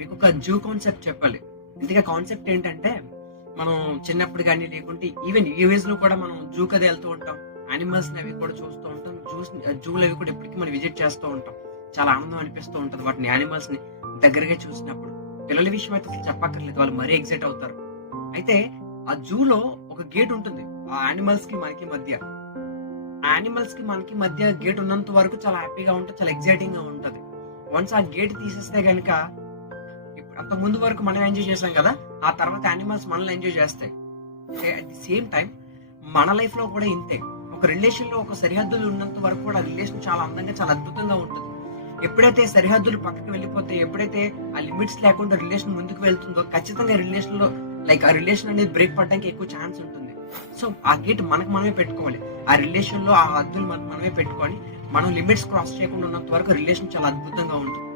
మీకు ఒక zoo concept చెప్పాలి. ఇంతకీ కాన్సెప్ట్ ఏంటంటే, మనం చిన్నప్పుడు గాని లేకుంటే ఈవెన్ ఈ ఏజ్ లో కూడా మనం జూకి అది వెళ్తూ ఉంటాం. యానిమల్స్ అవి కూడా చూస్తూ ఉంటాం. జూలు అవి కూడా ఇప్పటికీ మనం విజిట్ చేస్తూ ఉంటాం. చాలా ఆనందం అనిపిస్తూ ఉంటది వాటిని యానిమల్స్ ని దగ్గరగా చూసినప్పుడు. పిల్లల విషయం అయితే అసలు చెప్పక్కర్లేదు. వాళ్ళు మరీ ఎక్సైట్ అవుతారు. అయితే ఆ జూలో ఒక గేట్ ఉంటుంది. ఆ యానిమల్స్ కి మనకి మధ్య. యానిమల్స్ కి మనకి మధ్య గేట్ ఉన్నంత వరకు చాలా హ్యాపీగా ఉంటది. చాలా ఎక్సైటింగ్ గా ఉంటది. వన్స్ ఆ గేట్ తీసేస్తే గనుక ఇప్పుడు అంత ముందు వరకు మనం ఎంజాయ్ చేసాం కదా! ఆ తర్వాత యానిమల్స్ మనల్ని ఎంజాయ్ చేస్తాయి. అట్ ది సేమ్ టైం మన లైఫ్ లో కూడా ఇంతే. ఒక రిలేషన్ లో ఒక సరిహద్దులు ఉన్నంత వరకు కూడా రిలేషన్ చాలా అందంగా, చాలా అద్భుతంగా ఉంటుంది. ఎప్పుడైతే సరిహద్దులు పక్కకి వెళ్ళిపోతే, ఎప్పుడైతే ఆ లిమిట్స్ లేకుండా రిలేషన్ ముందుకు వెళ్తుందో, ఖచ్చితంగా రిలేషన్ లో ఆ రిలేషన్ అనేది బ్రేక్ పడడానికి ఎక్కువ ఛాన్స్ ఉంటుంది. సో ఆ గేట్ మనకు మనమే పెట్టుకోవాలి. ఆ రిలేషన్ లో ఆ హద్దులు మనకు మనమే పెట్టుకొని, మనం లిమిట్స్ క్రాస్ చేయకుండా ఉన్నంత వరకు రిలేషన్ చాలా అద్భుతంగా ఉంటుంది.